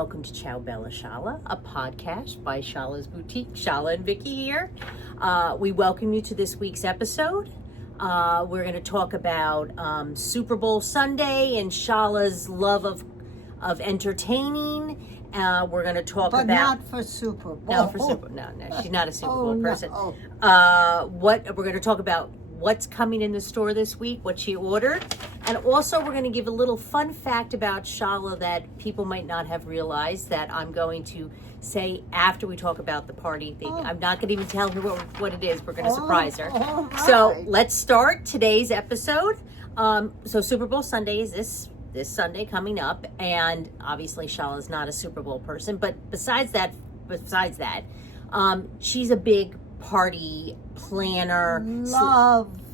Welcome to Ciao Bella, Shala, a podcast by Shala's Boutique. Shala and Vicky here. We welcome you to this week's episode. We're going to talk about Super Bowl Sunday and Shala's love of entertaining. We're going to talk but about... not for Super Bowl. No, she's not a Super Bowl person. No. What we're going to talk about what's coming in the store this week, what she ordered. And also we're going to give a little fun fact about Shala that people might not have realized that I'm going to say after we talk about the party thing. I'm not going to even tell her what it is. We're going to surprise her. Right. So let's start today's episode. So Super Bowl Sunday is this Sunday coming up. And obviously Shala's not a Super Bowl person. But besides that, she's a big party planner.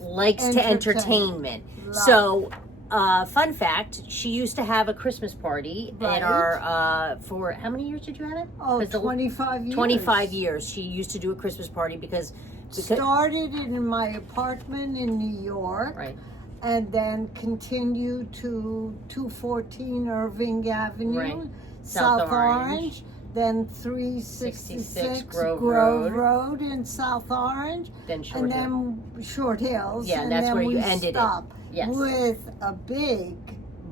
Likes to entertainment. So, fun fact, she used to have a Christmas party at our, for how many years did you have it? 25 years. 25 years. She used to do a Christmas party because started in my apartment in New York. Right. And then continued to 214 Irving Avenue, Right. South Orange. Then 366 Grove Road in South Orange. Then Short Hills. Then Short Hills. Yeah, and that's then where you we ended stopped it. Yes. with a big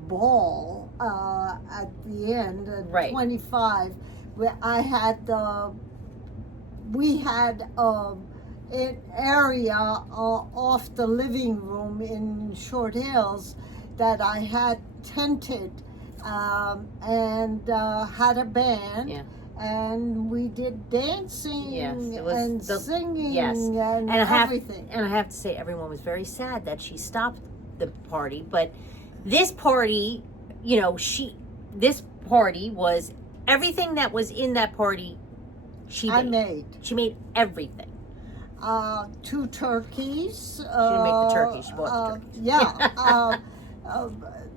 ball at the end, Right. 25. Where we had an area off the living room in Short Hills that I had tented and had a band. Yeah. And we did dancing and singing and everything. And I have to say, everyone was very sad that she stopped the party. But this party, this party was everything that was in that party. She made everything. 2 turkeys. She didn't make the turkey. She bought the turkey. Yeah.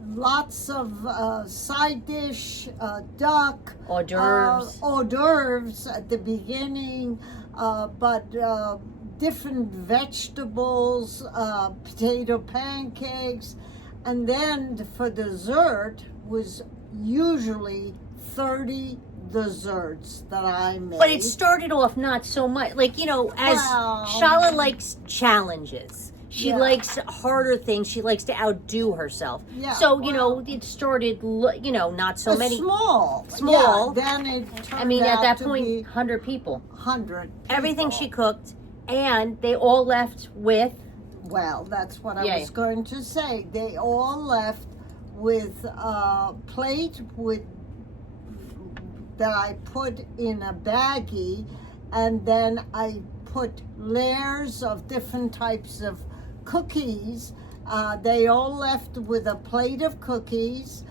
Lots of side dish, duck, hors d'oeuvres at the beginning, but different vegetables, potato pancakes, and then for dessert was usually 30 desserts that I made. But it started off not so much. Shala likes challenges. She likes harder things. She likes to outdo herself. Yeah, so, it started, not so many. Small. Yeah, then it turned at that to point, be 100 people. 100 people. Everything she cooked, and they all left with... Well, that's what I was going to say. They all left with a plate that I put in a baggie, and then I put layers of different types of cookies. They all left with a plate of cookies,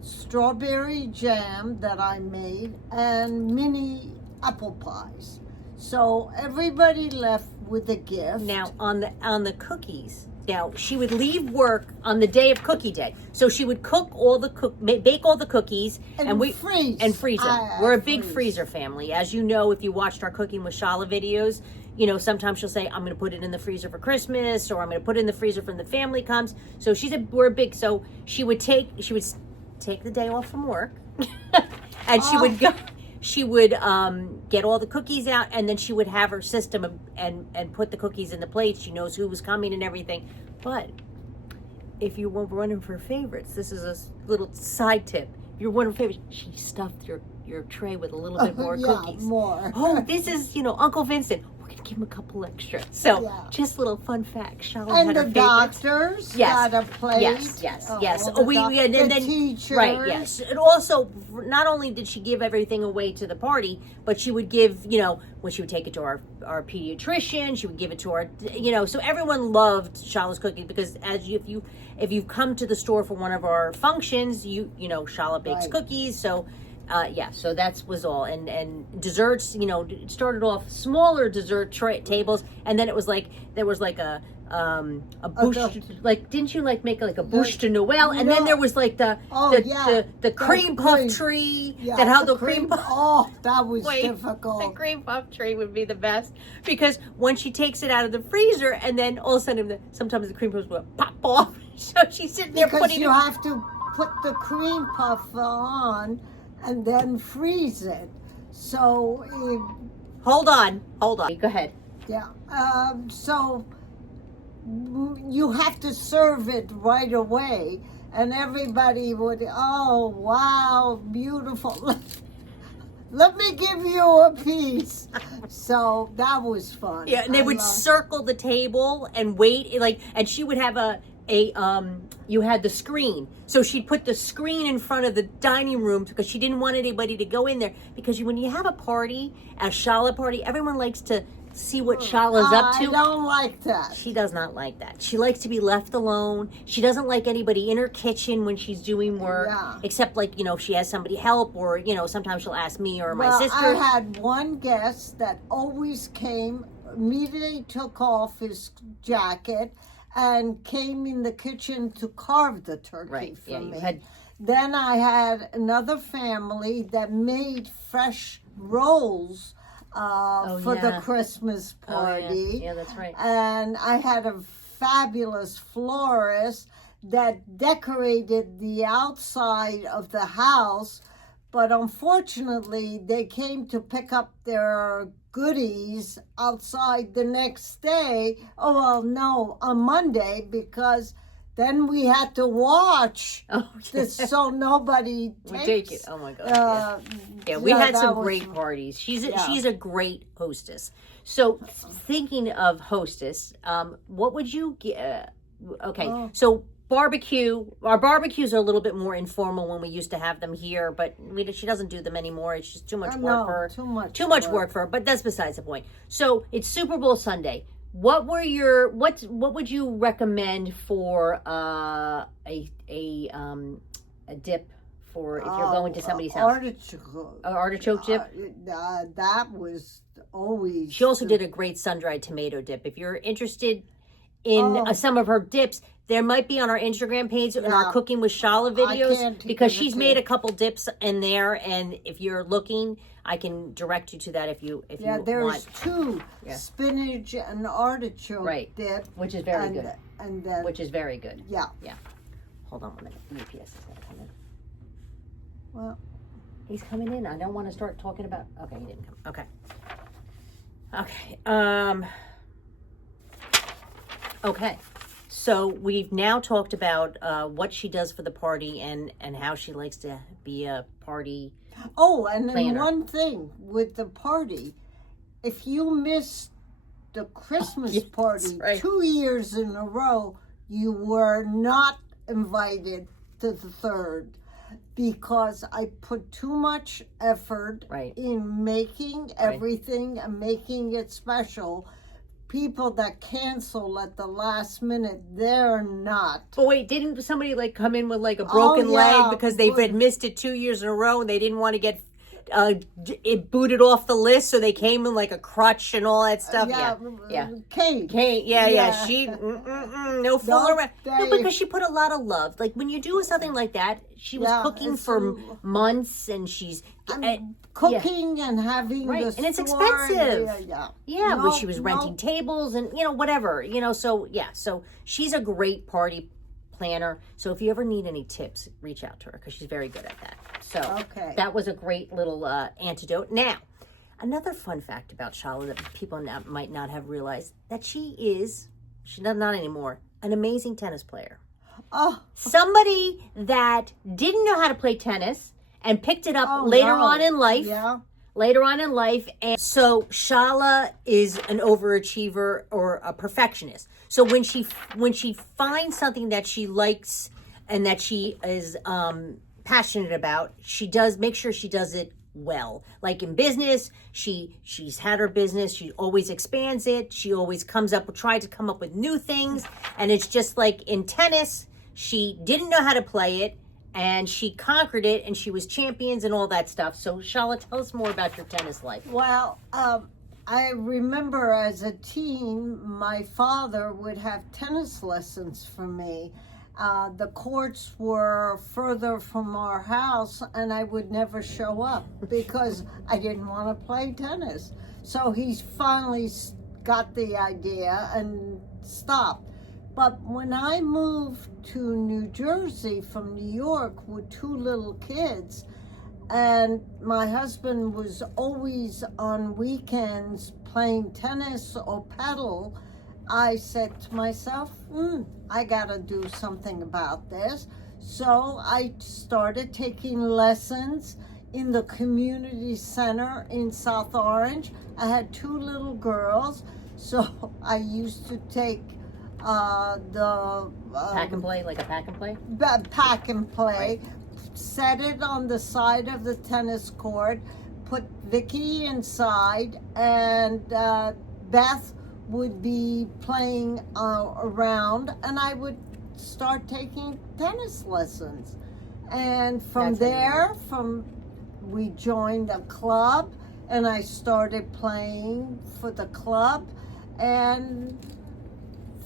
strawberry jam that I made, and mini apple pies. So everybody left with a gift. Now, on the cookies, she would leave work on the day of cookie day. So she would bake all the cookies and freeze them. We're a big freezer family. As you know, if you watched our Cooking with Shala videos, sometimes she'll say, I'm going to put it in the freezer for Christmas, or I'm going to put it in the freezer when the family comes. So we're big. So she would take the day off from work and she would go. She would get all the cookies out, and then she would have her system and put the cookies in the plates. She knows who was coming and everything. But if you were running for favorites, this is a little side tip. If you're running for favorites, she stuffed your tray with a little bit more cookies. More. Oh, this is, Uncle Vincent. We're going to give him a couple extra. So, just a little fun fact. Shala and had the her doctors got a plate. Yes. The teachers. Right, yes. And also, not only did she give everything away to the party, but she would give, when she would take it to our pediatrician, she would give it to our, so everyone loved Shala's cookies because if you've come to the store for one of our functions, Shala bakes cookies. So, so that was all. And desserts, it started off smaller dessert tables, and then it was there was a bouche, didn't you make a bouche de Noël? And then there was the cream puff tree that had the cream puff. Oh, that was difficult. The cream puff tree would be the best because when she takes it out of the freezer, and then all of a sudden, sometimes the cream puffs will pop off. So she's sitting there because you have to put the cream puff on and then freeze it. So, Hold on. Go ahead. yeah. So you have to serve it right away, and everybody would, oh wow, beautiful. Let me give you a piece. So that was fun. Yeah, and they would circle the table and wait, like, and she would have you had the screen. So she'd put the screen in front of the dining room because she didn't want anybody to go in there. Because when you have a party, a Shala party, everyone likes to see what Shala's up to. I don't like that. She does not like that. She likes to be left alone. She doesn't like anybody in her kitchen when she's doing work, except like, if she has somebody help, or, sometimes she'll ask me or my sister. I had one guest that always came, immediately took off his jacket and came in the kitchen to carve the turkey for me. Then I had another family that made fresh rolls for the Christmas party. Yeah, that's right. And I had a fabulous florist that decorated the outside of the house, but unfortunately they came to pick up their goodies outside the next day. Oh, well, no, on Monday, because then we had to watch this so nobody would take it. Oh my God! We had some great parties. She's a great hostess. So, thinking of hostess, what would you get? So barbecue. Our barbecues are a little bit more informal when we used to have them here, but she doesn't do them anymore. It's just too much work for her. Too much work for her. But that's besides the point. So it's Super Bowl Sunday. What would you recommend for a dip for if you're going to somebody's house? Artichoke dip. That was always. She also did a great sun-dried tomato dip. If you're interested in some of her dips, there might be on our Instagram page in our Cooking with Shala videos, because she's made a couple dips in there, and if you're looking, I can direct you to that if you want. There's two spinach and artichoke dip, which is very good. And then which is very good. Yeah. Hold on 1 minute. UPS is gonna come in. Well, he's coming in. I don't want to start talking about. Okay, he didn't come. Okay. So we've now talked about what she does for the party and how she likes to be a party. Oh, and then one thing with the party, if you miss the Christmas party 2 years in a row, you were not invited to the third, because I put too much effort in making everything and making it special. People that cancel at the last minute, they're not. But wait, didn't somebody come in with a broken leg because they've had missed it 2 years in a row and they didn't want to get it booted off the list, so they came in like a crutch and all that stuff? Kate. She no fooling around. No, because she put a lot of love. Like when you do something like that, she was cooking for months, and she's cooking and having the and it's expensive. But she was renting tables and whatever. So she's a great party planner. So if you ever need any tips, reach out to her, because she's very good at that. So that was a great little antidote. Now, another fun fact about Shala that people might not have realized, that she's not anymore, an amazing tennis player. Somebody that didn't know how to play tennis and picked it up later on in life. And so Shala is an overachiever or a perfectionist. So when she finds something that she likes and that she is passionate about, she does make sure she does it well. Like in business, she's had her business, she always expands it, she always tries to come up with new things. And it's just like in tennis, she didn't know how to play it, and she conquered it, and she was champions and all that stuff. So Shala, tell us more about your tennis life. Well, I remember as a teen, my father would have tennis lessons for me. The courts were further from our house, and I would never show up because I didn't want to play tennis. So he finally got the idea and stopped. But when I moved to New Jersey from New York with two little kids, and my husband was always on weekends playing tennis or paddle, I said to myself, I gotta do something about this. So I started taking lessons in the community center in South Orange. I had 2 little girls, so I used to take the pack and play, like a pack and play? Pack and play, Right. set it on the side of the tennis court, put Vicky inside, and Beth would be playing around, and I would start taking tennis lessons. And from there, we joined a club, and I started playing for the club, and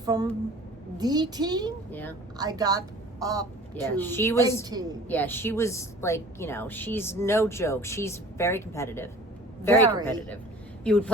from D team, I got up to she was. A team. Yeah, she was like, she's no joke. She's very competitive, very competitive. You would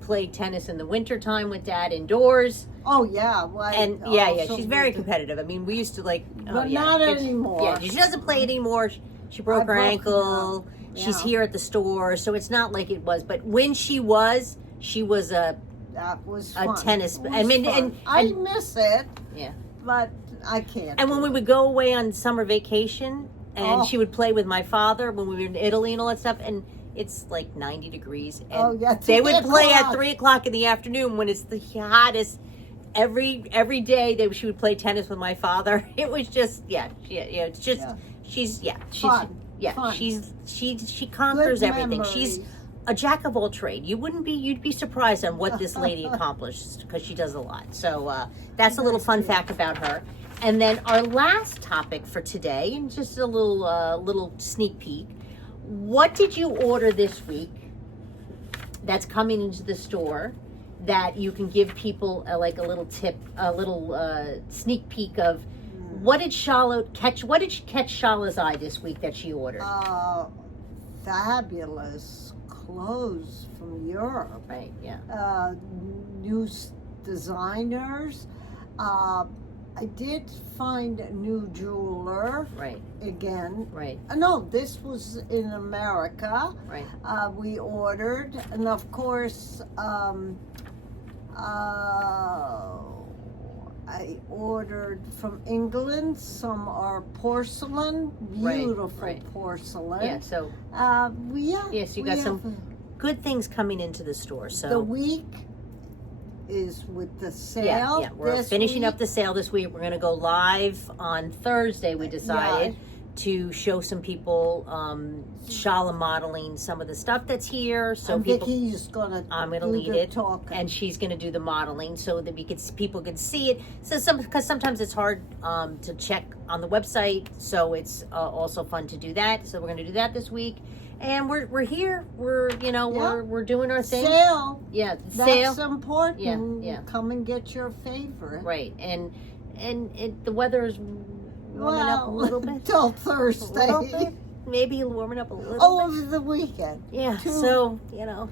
play tennis in the winter time with Dad indoors. Oh yeah, well, and she's very competitive. I mean, we used to but not anymore. Yeah, she doesn't play anymore. She broke her ankle. She's here at the store, so it's not like it was. But when she was that was a fun. tennis. I I mean, fun. and I miss it. Yeah, but I can't. And when we would go away on summer vacation, and she would play with my father when we were in Italy and all that stuff, and it's like 90 degrees. And they would play at 3:00 in the afternoon when it's the hottest. Every day she would play tennis with my father. It was just it's just she's fun. She conquers everything. She's a jack of all trade. You'd be surprised on what this lady accomplished because she does a lot. So that's a little fun fact about her. And then our last topic for today, and just a little sneak peek. What did you order this week that's coming into the store that you can give people a little tip, a little sneak peek of? What did Shala catch? What did she catch Shala's eye this week that she ordered? Fabulous clothes from Europe. Right. Yeah. New designers. I did find a new jeweler. Right. Again. Right. No, this was in America. Right. We ordered, and of course, I ordered from England. Some are porcelain, beautiful porcelain. Yeah. So. Yes, you got some good things coming into the store. So the week is with the sale. Yeah, we're finishing up the sale this week. We're going to go live on Thursday. We decided to show some people Shala modeling some of the stuff that's here. So and Vicky's I'm going to lead it, and she's going to do the modeling so that people can see it. So because sometimes it's hard to check on the website, so it's also fun to do that. So we're going to do that this week. And we're here. We're we're doing our thing. Sale. Yeah, that's important. Yeah. Come and get your favorite. Right, and the weather is warming up a little bit till Thursday. A little bit. Maybe warming up a little bit. Over the weekend. Yeah. So wow.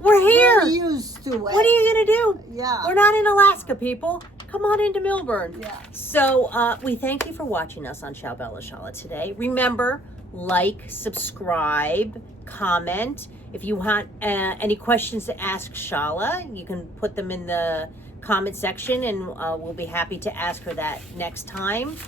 We're here. We're used to it. What are you gonna do? Yeah. We're not in Alaska, people. Come on into Millburn. Yeah. So we thank you for watching us on Ciao Bella Shala today. Remember, like, subscribe, comment. If you want any questions to ask Shala, you can put them in the comment section, and we'll be happy to ask her that next time.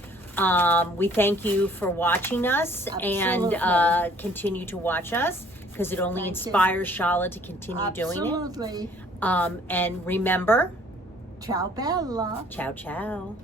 We thank you for watching us. Absolutely. And continue to watch us because it only inspires Shala to continue doing it. Absolutely. And remember, Ciao Bella. ciao ciao.